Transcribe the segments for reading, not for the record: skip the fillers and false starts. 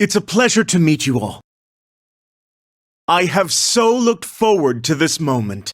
It's a pleasure to meet you all. I have so looked forward to this moment.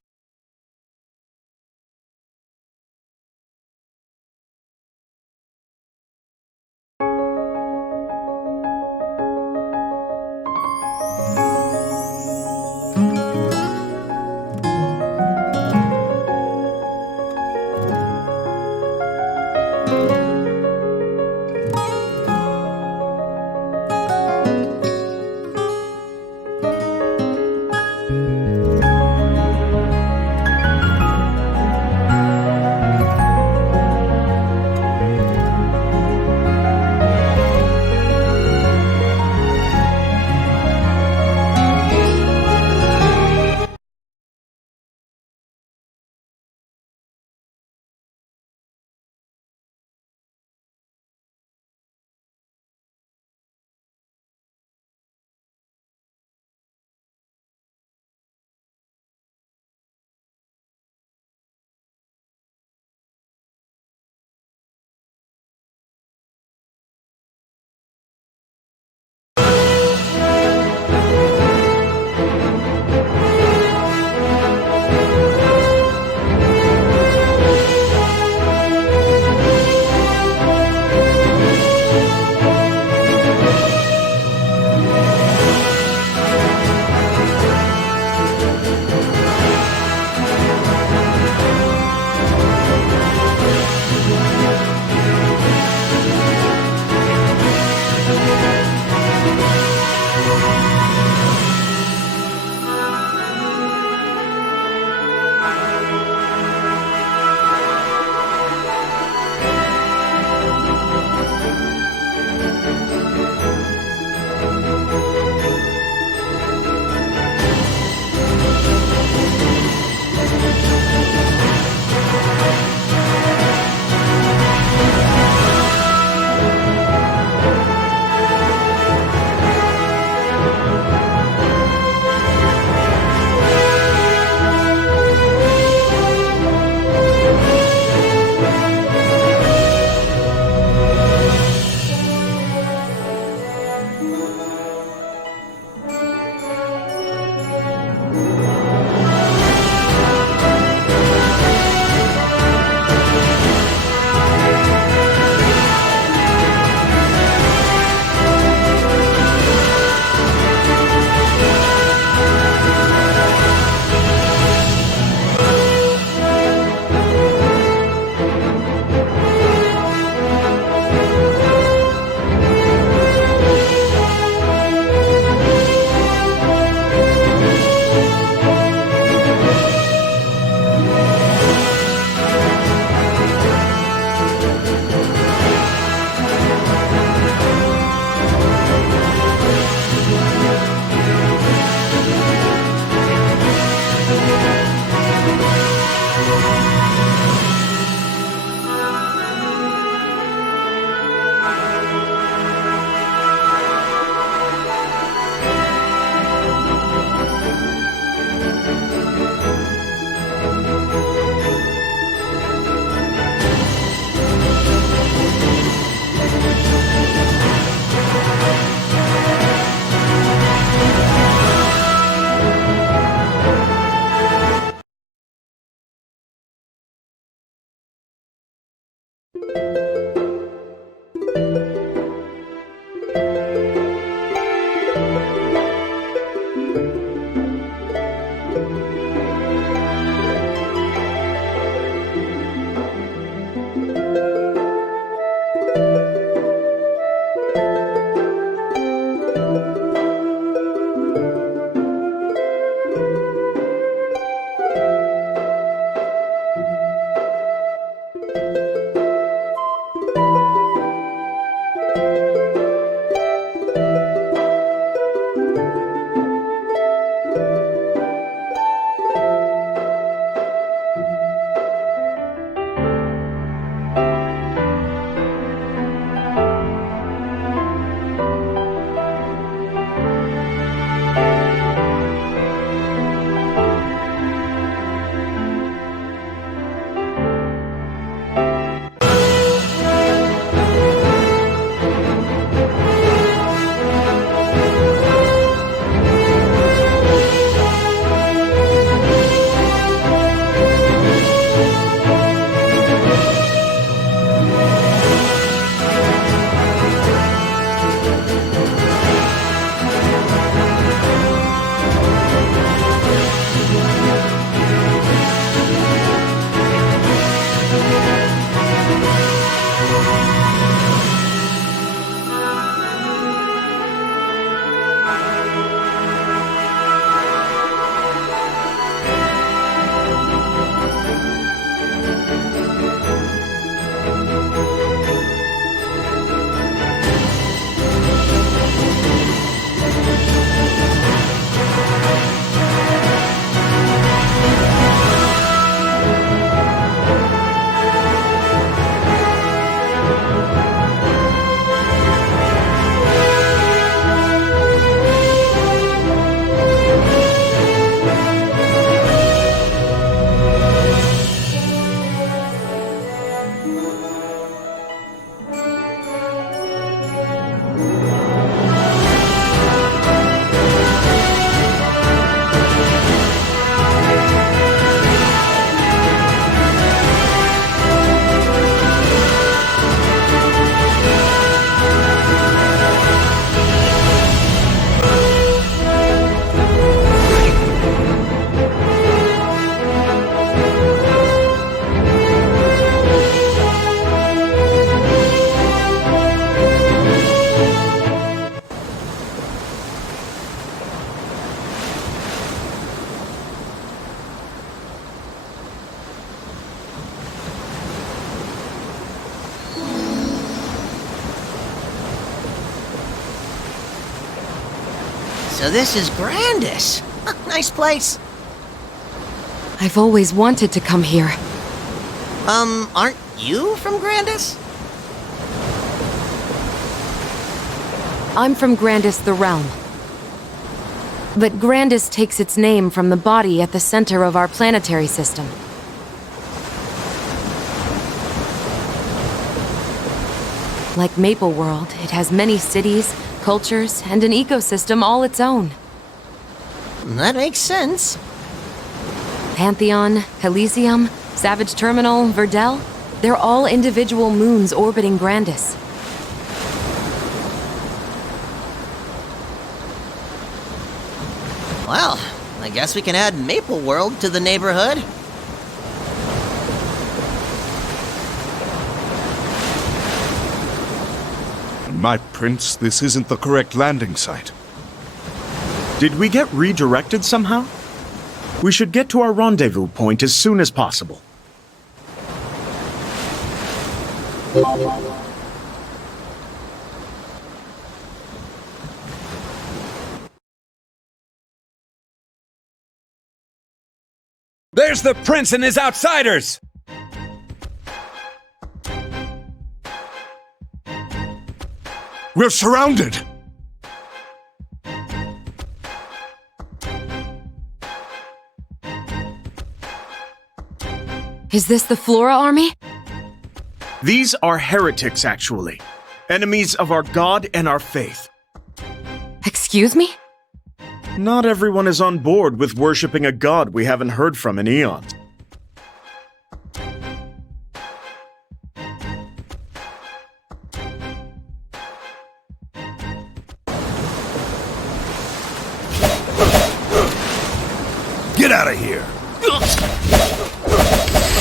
So this is Grandis. Nice place. I've always wanted to come here. Aren't you from Grandis? I'm from Grandis the Realm. But Grandis takes its name from the body at the center of our planetary system. Like Maple World, it has many cities, cultures, and an ecosystem all its own. That makes sense. Pantheon, Elysium, Savage Terminal, Verdel, they're all individual moons orbiting Grandis. Well, I guess we can add Maple World to the neighborhood. My prince, this isn't the correct landing site. Did we get redirected somehow? We should get to our rendezvous point as soon as possible. There's the prince and his outsiders! We're surrounded! Is this the Flora army? These are heretics, actually. Enemies of our god and our faith. Excuse me? Not everyone is on board with worshipping a god we haven't heard from in eons. Get out of here!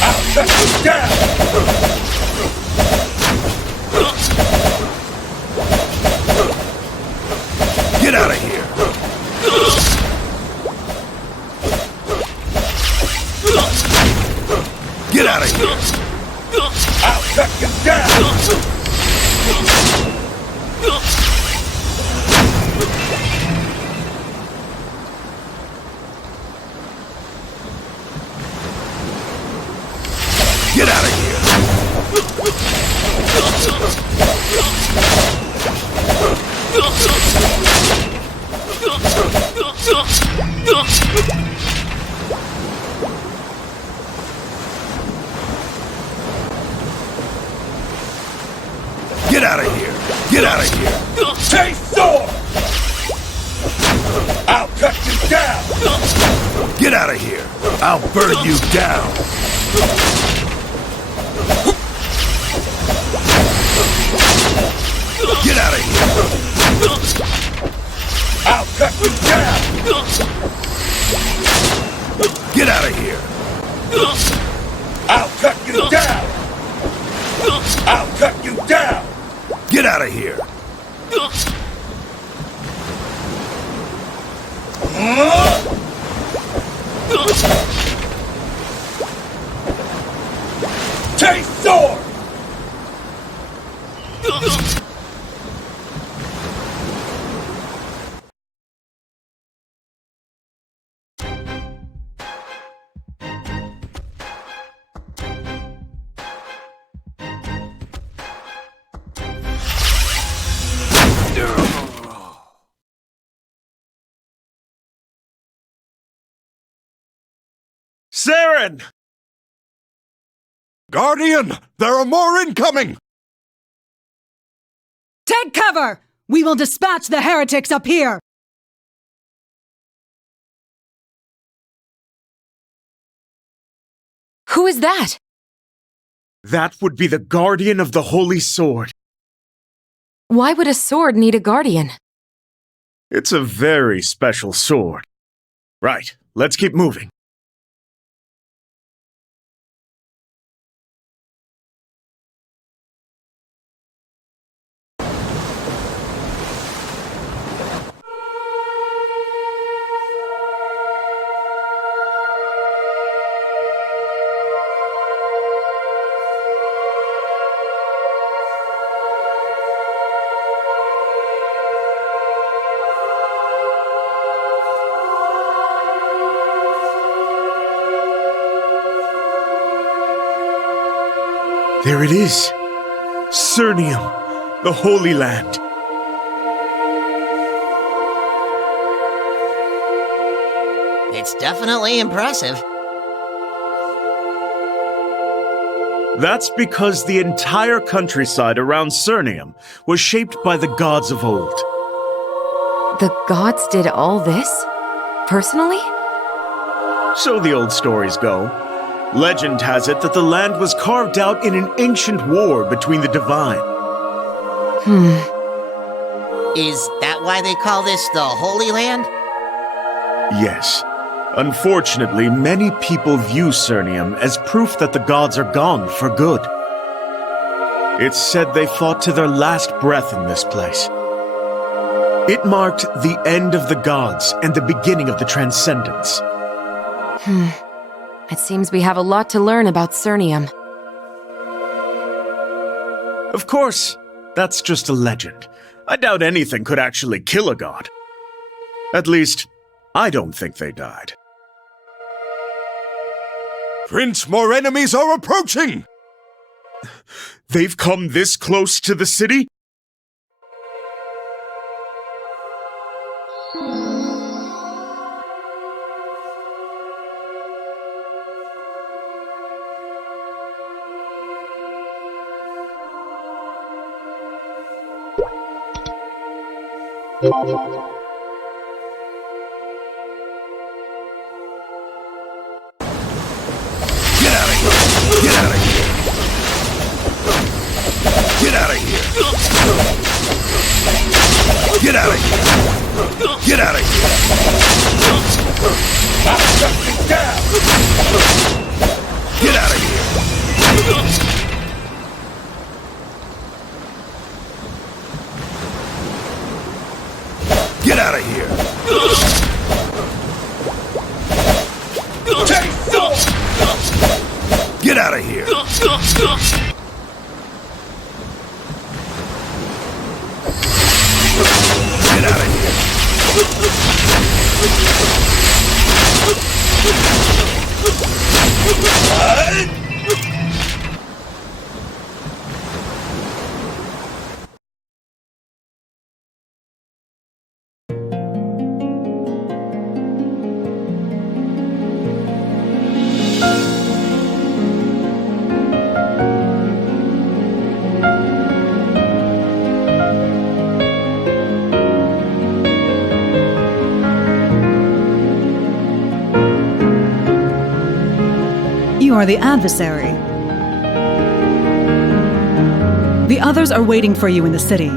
I'll shut you down! Get out of here! Get out of here! I'll shut you down! Get out of here! Get out of here! Get out of here! Chase sword! I'll cut you down! Get out of here! I'll burn you down! Get out of here! I'll cut you down! Get out of here! I'll cut you down! I'll cut you down! Get out of here! Chase sword! Saren! Guardian! There are more incoming! Take cover! We will dispatch the heretics up here! Who is that? That would be the Guardian of the Holy Sword. Why would a sword need a guardian? It's a very special sword. Right, let's keep moving. There it is. Cernium, the Holy Land. It's definitely impressive. That's because the entire countryside around Cernium was shaped by the gods of old. The gods did all this? Personally? So the old stories go. Legend has it that the land was carved out in an ancient war between the divine. Is that why they call this the Holy Land? Yes. Unfortunately, many people view Cernium as proof that the gods are gone for good. It's said they fought to their last breath in this place. It marked the end of the gods and the beginning of the Transcendence. It seems we have a lot to learn about Cernium. Of course, that's just a legend. I doubt anything could actually kill a god. At least, I don't think they died. Prince, more enemies are approaching! They've come this close to the city? Get out of here! Get out of here! Get out of here! Get out of here! Get out of here! I'll shut you down! Get out of here! Get out of here! Take some! Get out of here! Get out of here! What? You are the adversary. The others are waiting for you in the city.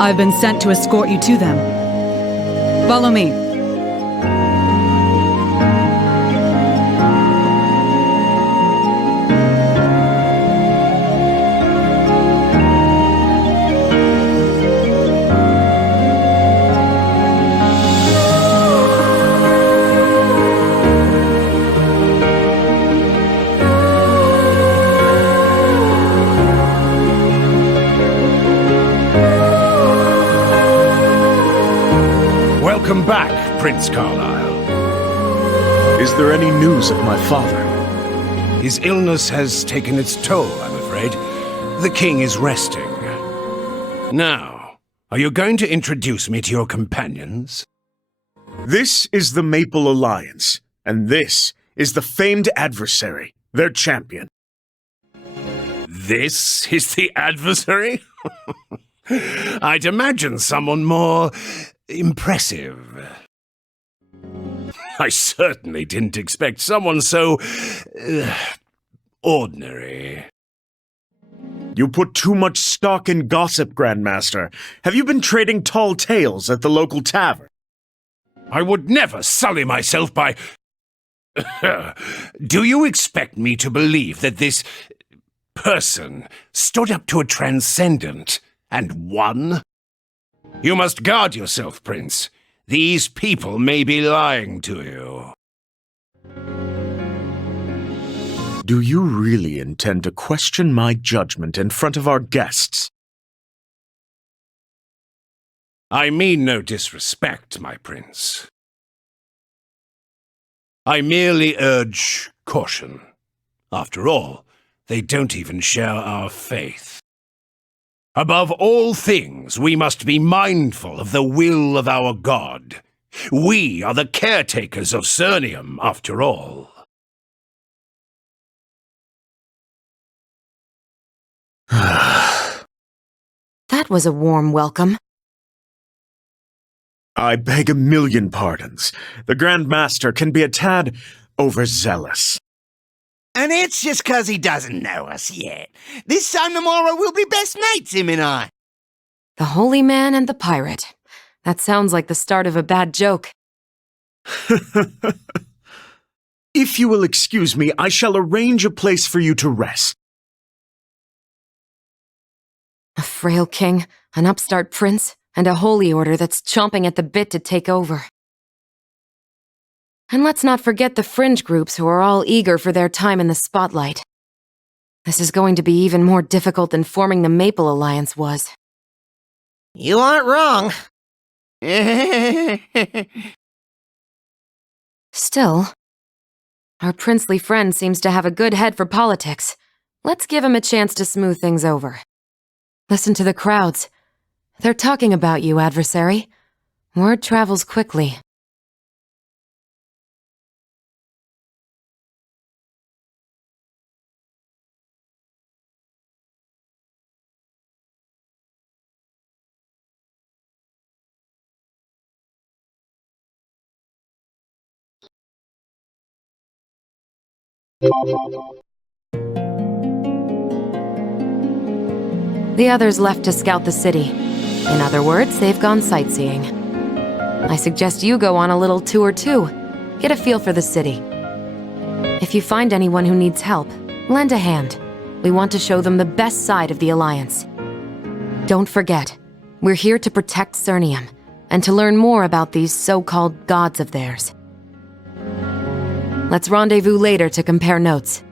I've been sent to escort you to them. Follow me. Welcome back, Prince Carlisle. Is there any news of my father? His illness has taken its toll, I'm afraid. The king is resting. Now, are you going to introduce me to your companions? This is the Maple Alliance, and this is the famed adversary, their champion. This is the adversary? I'd imagine someone more impressive. I certainly didn't expect someone so ordinary. You put too much stock in gossip, Grandmaster. Have you been trading tall tales at the local tavern? I would never sully myself by... Do you expect me to believe that this person stood up to a transcendent and won? You must guard yourself, Prince. These people may be lying to you. Do you really intend to question my judgment in front of our guests? I mean no disrespect, my prince. I merely urge caution. After all, they don't even share our faith. Above all things, we must be mindful of the will of our God. We are the caretakers of Cernium, after all. That was a warm welcome. I beg a million pardons. The Grand Master can be a tad overzealous. And it's just 'cause he doesn't know us yet. This time tomorrow we'll be best mates, him and I. The holy man and the pirate. That sounds like the start of a bad joke. If you will excuse me, I shall arrange a place for you to rest. A frail king, an upstart prince, and a holy order that's chomping at the bit to take over. And let's not forget the fringe groups who are all eager for their time in the spotlight. This is going to be even more difficult than forming the Maple Alliance was. You aren't wrong. Still, our princely friend seems to have a good head for politics. Let's give him a chance to smooth things over. Listen to the crowds. They're talking about you, adversary. Word travels quickly. The others left to scout the city. In other words, they've gone sightseeing. I suggest you go on a little tour too. Get a feel for the city. If you find anyone who needs help, lend a hand. We want to show them the best side of the Alliance. Don't forget, we're here to protect Cernium, and to learn more about these so-called gods of theirs. Let's rendezvous later to compare notes.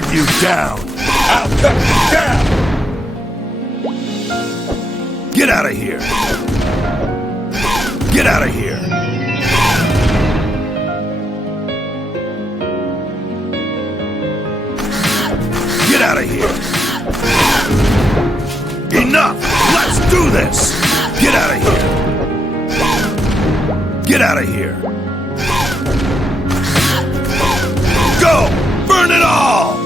burn you down! I'll cut you down! Get out of here! Get out of here! Get out of here! Enough! Let's do this! Get out of here! Get out of here! Go! Burn it all!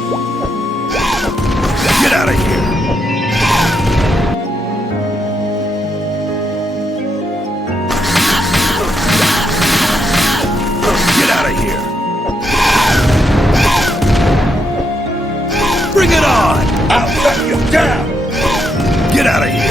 Get out of here! Get out of here! Bring it on! I'll cut you down! Get out of here!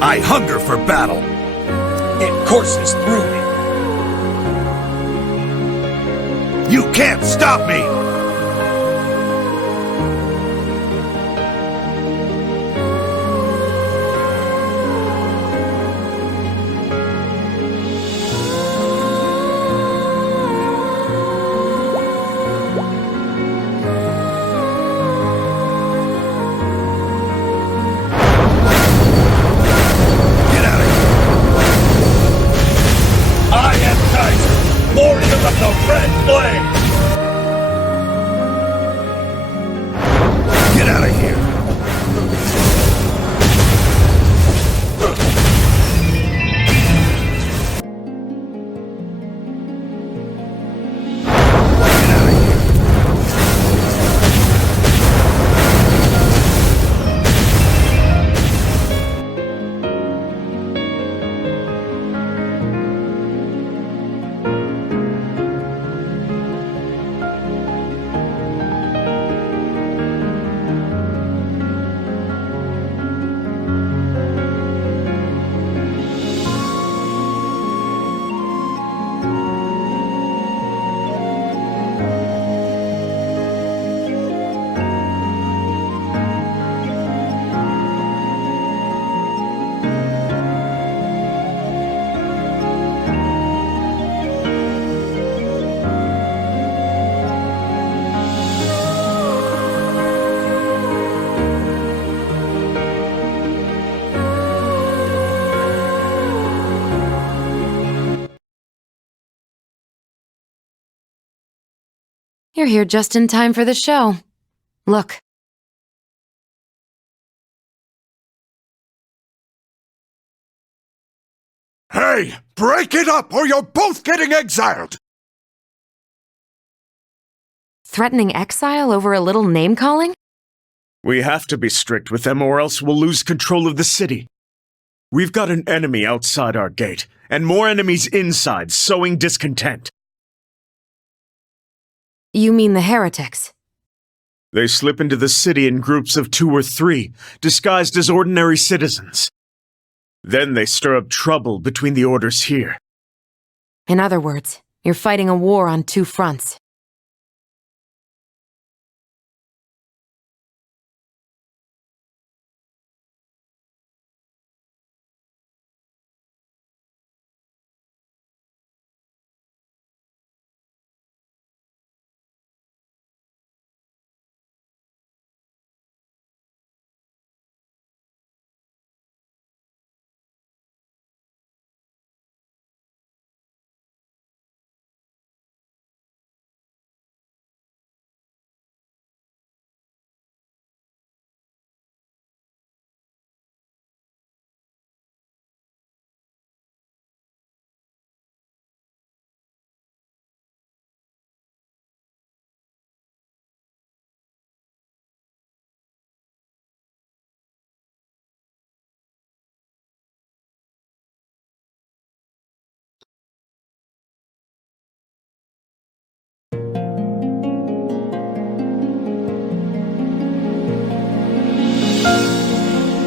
I hunger for battle. It courses through me. You can't stop me! You're here just in time for the show. Look. Hey, break it up or you're both getting exiled! Threatening exile over a little name-calling? We have to be strict with them or else we'll lose control of the city. We've got an enemy outside our gate, and more enemies inside, sowing discontent. You mean the heretics? They slip into the city in groups of 2 or 3, disguised as ordinary citizens. Then they stir up trouble between the orders here. In other words, you're fighting a war on 2 fronts.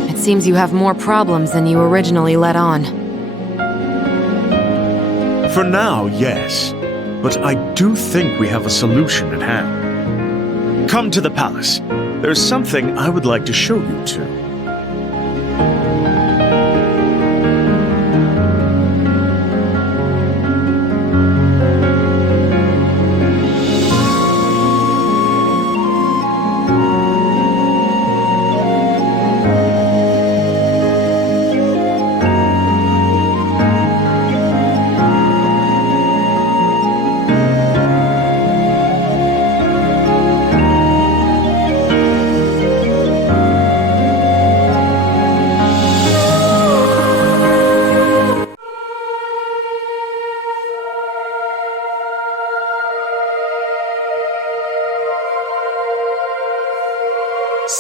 It seems you have more problems than you originally let on. For now, yes. But I do think we have a solution at hand. Come to the palace. There's something I would like to show you two.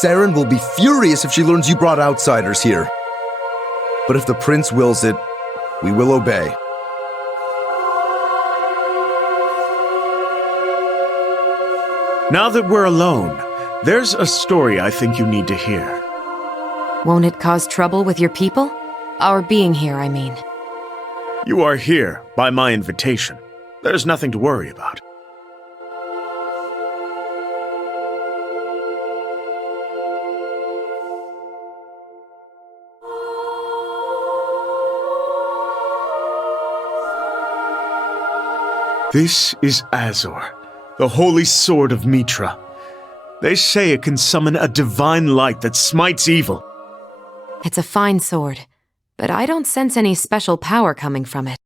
Saren will be furious if she learns you brought outsiders here. But if the prince wills it, we will obey. Now that we're alone, there's a story I think you need to hear. Won't it cause trouble with your people? Our being here, I mean. You are here by my invitation. There's nothing to worry about. This is Azor, the holy sword of Mitra. They say it can summon a divine light that smites evil. It's a fine sword, but I don't sense any special power coming from it.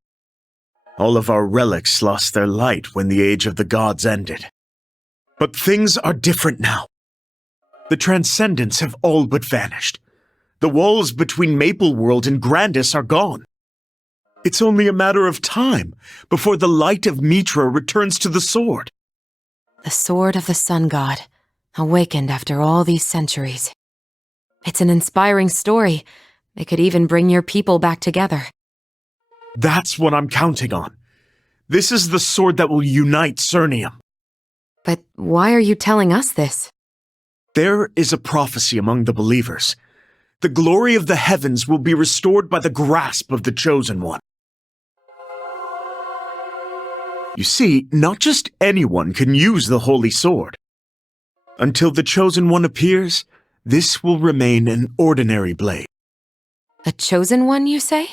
All of our relics lost their light when the Age of the Gods ended. But things are different now. The Transcendents have all but vanished. The walls between Maple World and Grandis are gone. It's only a matter of time before the light of Mitra returns to the sword. The sword of the sun god, awakened after all these centuries. It's an inspiring story. It could even bring your people back together. That's what I'm counting on. This is the sword that will unite Cernium. But why are you telling us this? There is a prophecy among the believers. The glory of the heavens will be restored by the grasp of the Chosen One. You see, not just anyone can use the Holy Sword. Until the Chosen One appears, this will remain an ordinary blade. A chosen one, you say?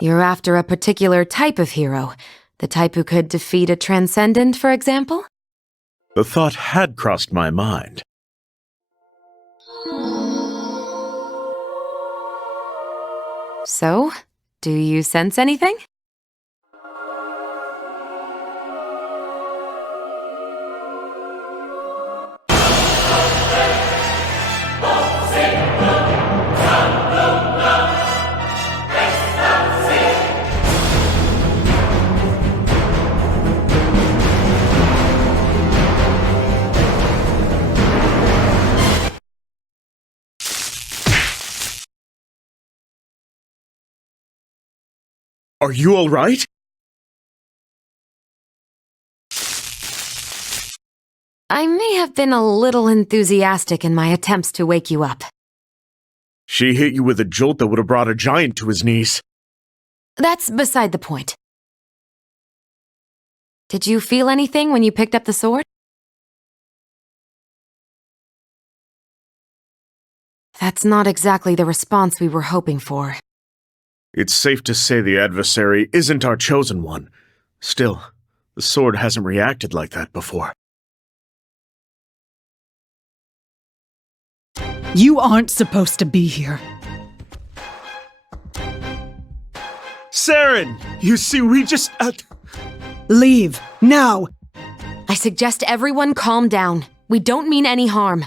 You're after a particular type of hero, the type who could defeat a Transcendent, for example? The thought had crossed my mind. So, do you sense anything? Are you all right? I may have been a little enthusiastic in my attempts to wake you up. She hit you with a jolt that would have brought a giant to his knees. That's beside the point. Did you feel anything when you picked up the sword? That's not exactly the response we were hoping for. It's safe to say the adversary isn't our chosen one. Still, the sword hasn't reacted like that before. You aren't supposed to be here. Saren! You see, we just... Leave, now! I suggest everyone calm down. We don't mean any harm.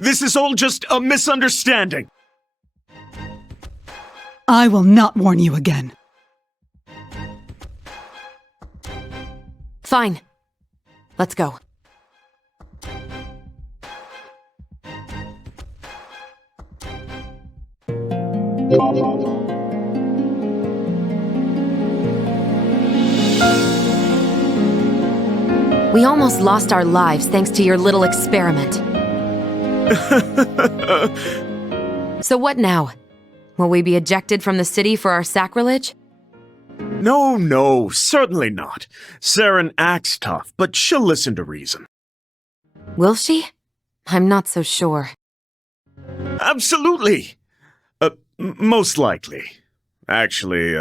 This is all just a misunderstanding. I will not warn you again. Fine. Let's go. We almost lost our lives thanks to your little experiment. So what now? Will we be ejected from the city for our sacrilege? No, certainly not. Saren acts tough, but she'll listen to reason. Will she? I'm not so sure. Absolutely! Most likely. Actually,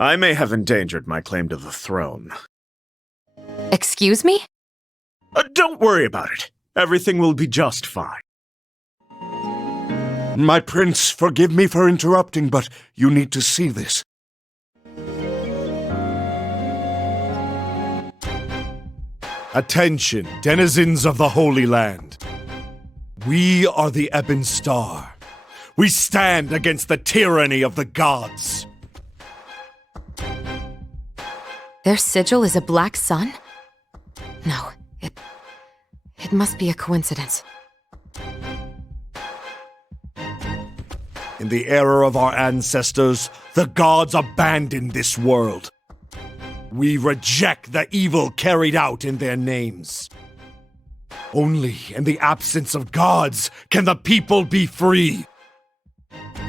I may have endangered my claim to the throne. Excuse me? Don't worry about it. Everything will be just fine. My prince, forgive me for interrupting, but you need to see this. Attention, denizens of the Holy Land. We are the Ebon Star. We stand against the tyranny of the gods. Their sigil is a black sun? No, it must be a coincidence. In the era of our ancestors, the gods abandoned this world. We reject the evil carried out in their names. Only in the absence of gods can the people be free.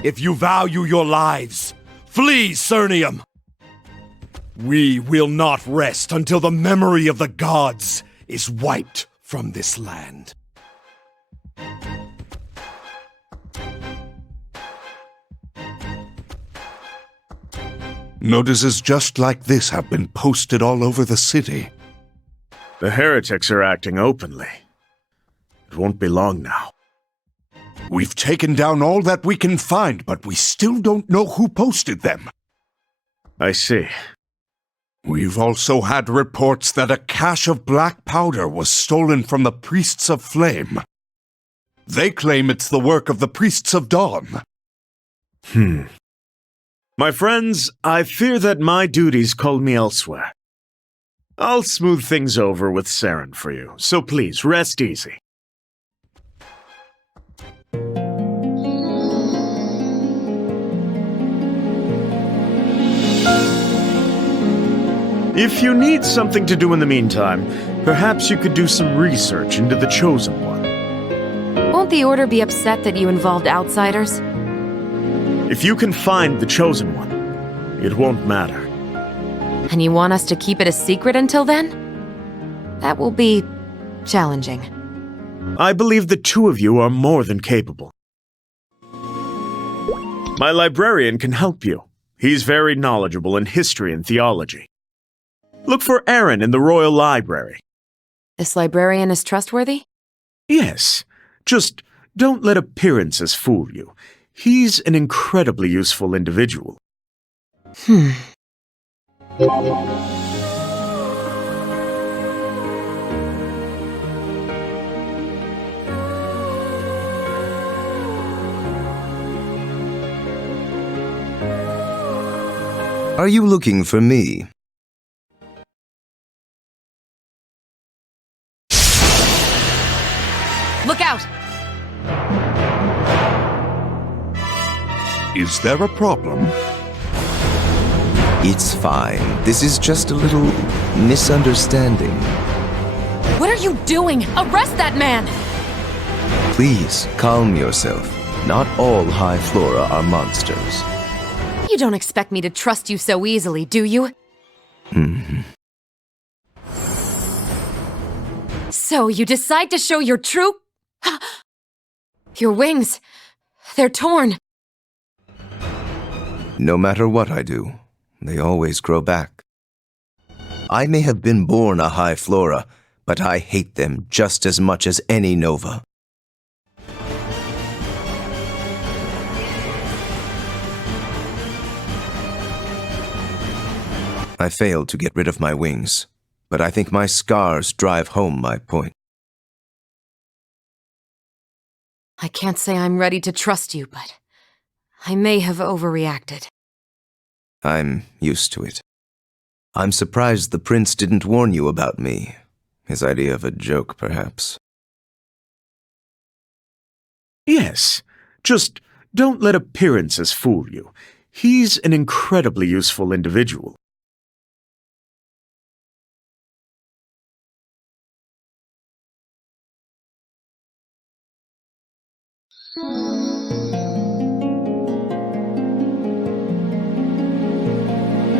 If you value your lives, flee Cernium. We will not rest until the memory of the gods is wiped from this land. Notices just like this have been posted all over the city. The heretics are acting openly. It won't be long now. We've taken down all that we can find, but we still don't know who posted them. I see. We've also had reports that a cache of black powder was stolen from the Priests of Flame. They claim it's the work of the Priests of Dawn. My friends, I fear that my duties call me elsewhere. I'll smooth things over with Saren for you, so please rest easy. If you need something to do in the meantime, perhaps you could do some research into the Chosen One. Won't the Order be upset that you involved outsiders? If you can find the Chosen One, it won't matter. And you want us to keep it a secret until then? That will be challenging. I believe the two of you are more than capable. My librarian can help you. He's very knowledgeable in history and theology. Look for Aaron in the Royal Library. This librarian is trustworthy? Yes, just don't let appearances fool you. He's an incredibly useful individual. Are you looking for me? Look out! Is there a problem? It's fine. This is just a little misunderstanding. What are you doing? Arrest that man! Please, calm yourself. Not all high flora are monsters. You don't expect me to trust you so easily, do you? So you decide to show your true... Your wings. They're torn. No matter what I do, they always grow back. I may have been born a high flora, but I hate them just as much as any nova. I failed to get rid of my wings, but I think my scars drive home my point. I can't say I'm ready to trust you, but I may have overreacted. I'm used to it. I'm surprised the prince didn't warn you about me. His idea of a joke, perhaps. Yes, just don't let appearances fool you. He's an incredibly useful individual.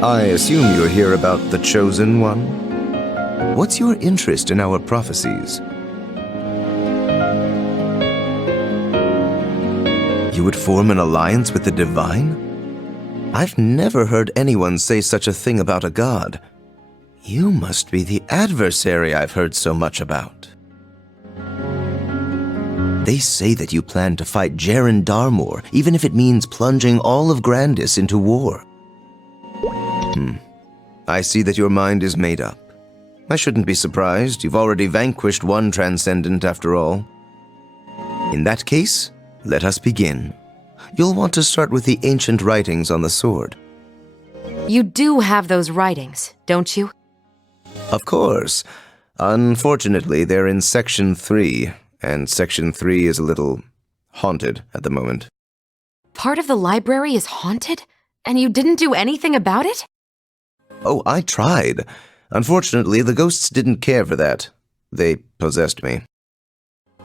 I assume you're here about the Chosen One? What's your interest in our prophecies? You would form an alliance with the Divine? I've never heard anyone say such a thing about a god. You must be the adversary I've heard so much about. They say that you plan to fight Jaren Darmor, even if it means plunging all of Grandis into war. I see that your mind is made up. I shouldn't be surprised. You've already vanquished one transcendent after all. In that case, let us begin. You'll want to start with the ancient writings on the sword. You do have those writings, don't you? Of course. Unfortunately, they're in Section 3, and Section 3 is a little haunted at the moment. Part of the library is haunted? And you didn't do anything about it? Oh, I tried. Unfortunately, the ghosts didn't care for that. They possessed me.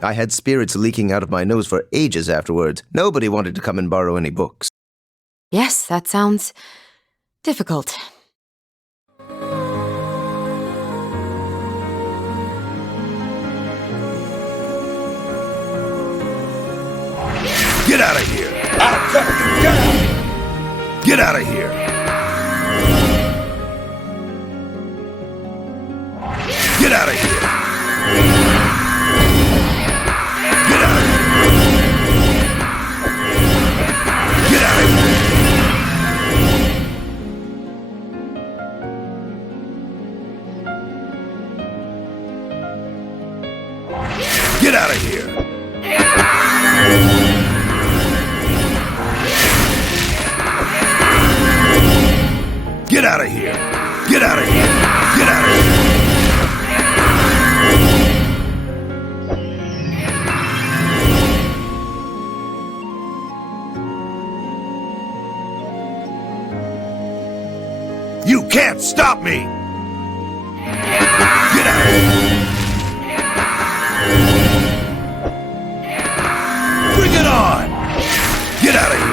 I had spirits leaking out of my nose for ages afterwards. Nobody wanted to come and borrow any books. Yes, that sounds difficult. Get out of here! I'll cut you down! Get out of here! Get out of here! Get out of here! Get out of here! Get out of here! Get out of here! Get out of here! Get out of here! You can't stop me! Get out of here! Bring it on! Get out of here!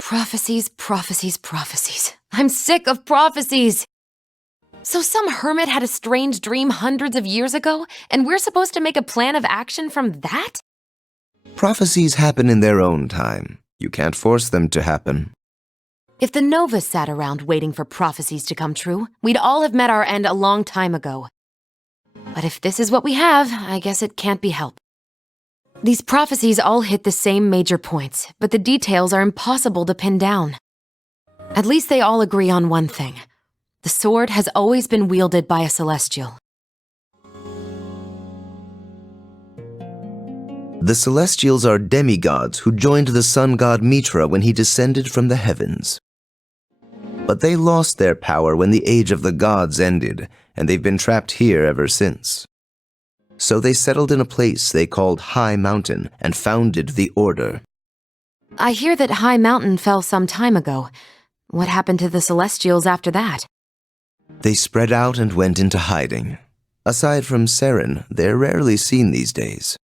Prophecies, prophecies, prophecies. I'm sick of prophecies! So some hermit had a strange dream hundreds of years ago, and we're supposed to make a plan of action from that? Prophecies happen in their own time. You can't force them to happen. If the Nova sat around waiting for prophecies to come true, we'd all have met our end a long time ago. But if this is what we have, I guess it can't be helped. These prophecies all hit the same major points, but the details are impossible to pin down. At least they all agree on one thing. The sword has always been wielded by a Celestial. The Celestials are demigods who joined the sun god Mitra when he descended from the heavens. But they lost their power when the Age of the Gods ended, and they've been trapped here ever since. So they settled in a place they called High Mountain and founded the Order. I hear that High Mountain fell some time ago. What happened to the Celestials after that? They spread out and went into hiding. Aside from Seren, they're rarely seen these days.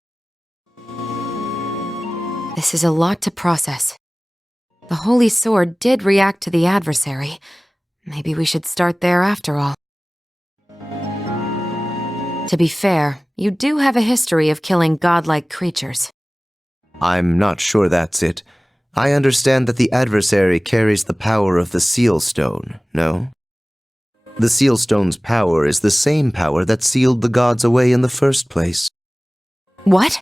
This is a lot to process. The Holy Sword did react to the adversary. Maybe we should start there after all. To be fair, you do have a history of killing godlike creatures. I'm not sure that's it. I understand that the adversary carries the power of the Seal Stone, no? The Seal Stone's power is the same power that sealed the gods away in the first place. What?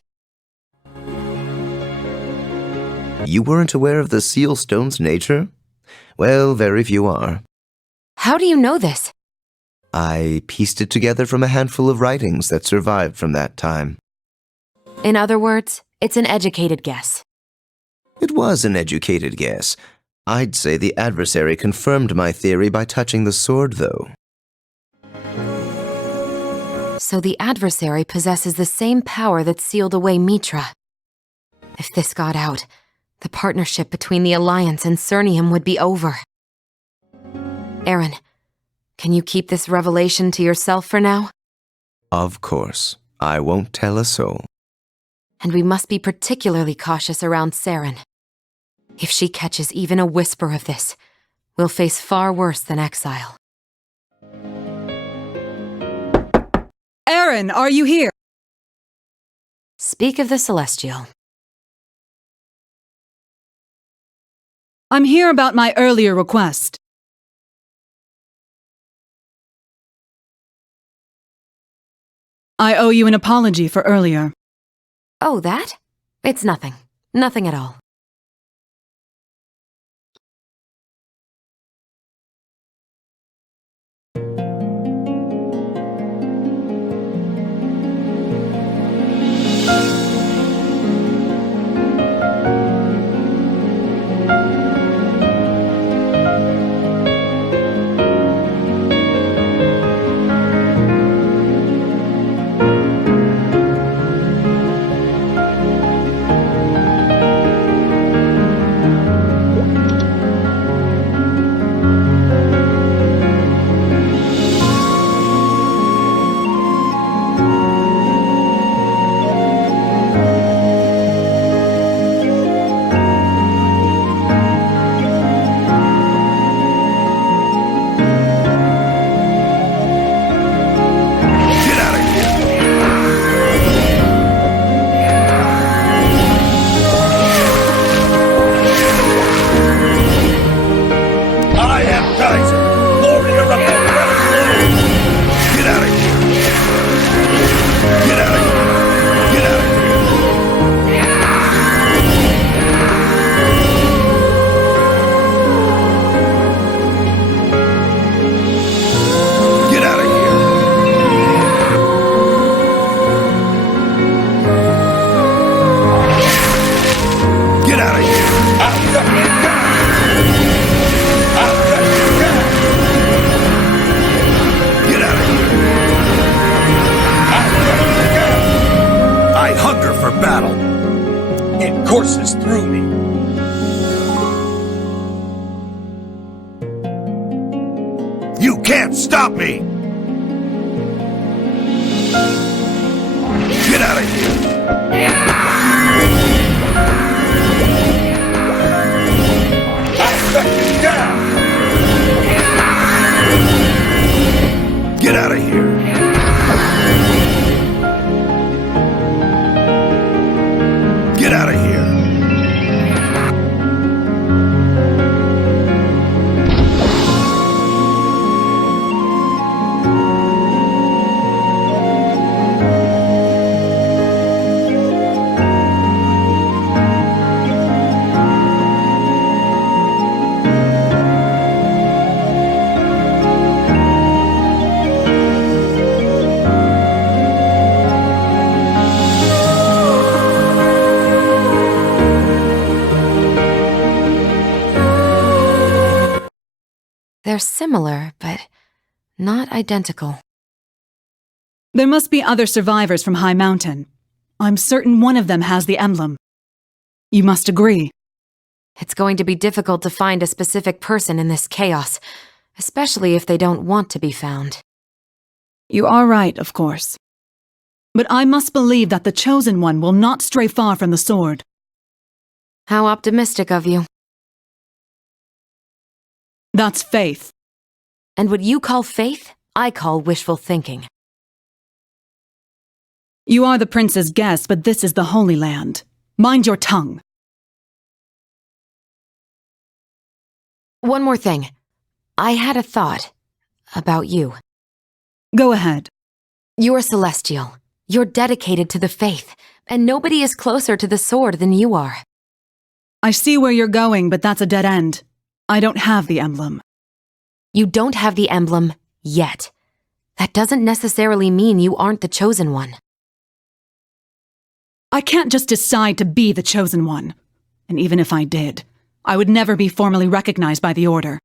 You weren't aware of the Seal Stone's nature? Well, very few are. How do you know this? I pieced it together from a handful of writings that survived from that time. In other words, it's an educated guess. It was an educated guess. I'd say the adversary confirmed my theory by touching the sword, though. So the adversary possesses the same power that sealed away Mitra. If this got out, the partnership between the Alliance and Cernium would be over. Aaron, can you keep this revelation to yourself for now? Of course. I won't tell a soul. And we must be particularly cautious around Seren. If she catches even a whisper of this, we'll face far worse than exile. Aaron, are you here? Speak of the Celestial. I'm here about my earlier request. I owe you an apology for earlier. Oh, that? It's nothing. Nothing at all. Courses through me. You can't stop me! Get out of here! I'll cut you down! Get out of here! Get out of here! similar, but not identical. There must be other survivors from High Mountain. I'm certain one of them has the emblem. You must agree. It's going to be difficult to find a specific person in this chaos, especially if they don't want to be found. You are right, of course. But I must believe that the Chosen One will not stray far from the sword. How optimistic of you. That's faith. And what you call faith, I call wishful thinking. You are the prince's guest, but this is the Holy Land. Mind your tongue. One more thing. I had a thought about you. Go ahead. You're celestial. You're dedicated to the faith, and nobody is closer to the sword than you are. I see where you're going, but that's a dead end. I don't have the emblem. You don't have the emblem yet. That doesn't necessarily mean you aren't the chosen one. I can't just decide to be the Chosen One. And even if I did, I would never be formally recognized by the Order.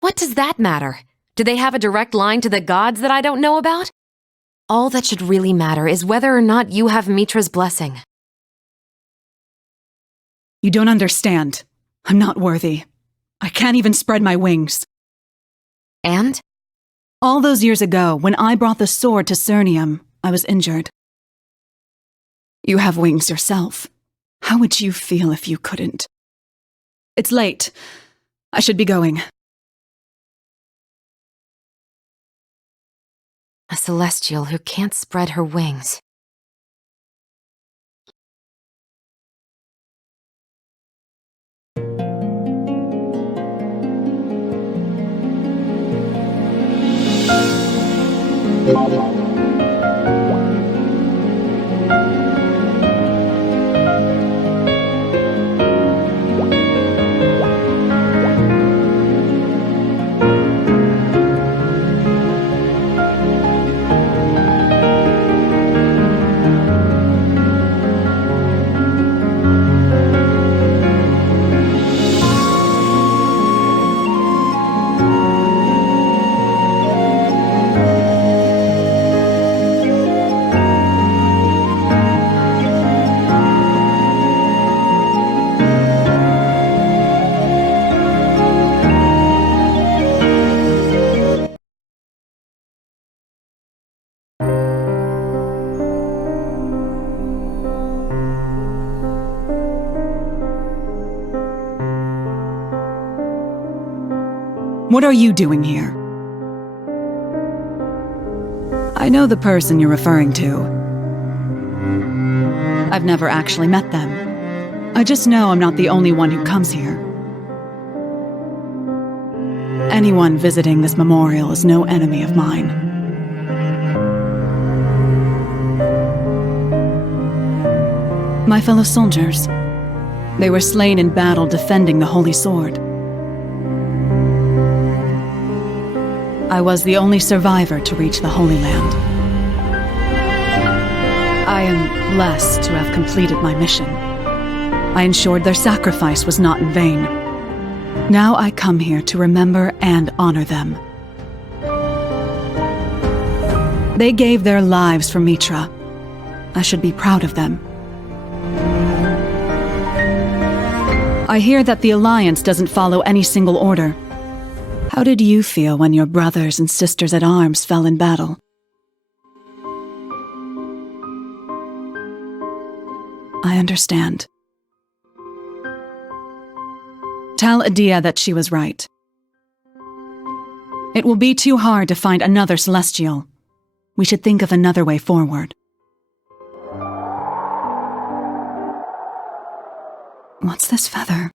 What does that matter? Do they have a direct line to the gods that I don't know about? All that should really matter is whether or not you have Mitra's blessing. You don't understand. I'm not worthy. I can't even spread my wings. And? All those years ago, when I brought the sword to Cernium, I was injured. You have wings yourself. How would you feel if you couldn't? It's late. I should be going. A celestial who can't spread her wings. What are you doing here? I know the person you're referring to. I've never actually met them. I just know I'm not the only one who comes here. Anyone visiting this memorial is no enemy of mine. My fellow soldiers. They were slain in battle defending the Holy Sword. I was the only survivor to reach the Holy Land. I am blessed to have completed my mission. I ensured their sacrifice was not in vain. Now I come here to remember and honor them. They gave their lives for Mitra. I should be proud of them. I hear that the Alliance doesn't follow any single order. How did you feel when your brothers and sisters at arms fell in battle? I understand. Tell Adia that she was right. It will be too hard to find another Celestial. We should think of another way forward. What's this feather?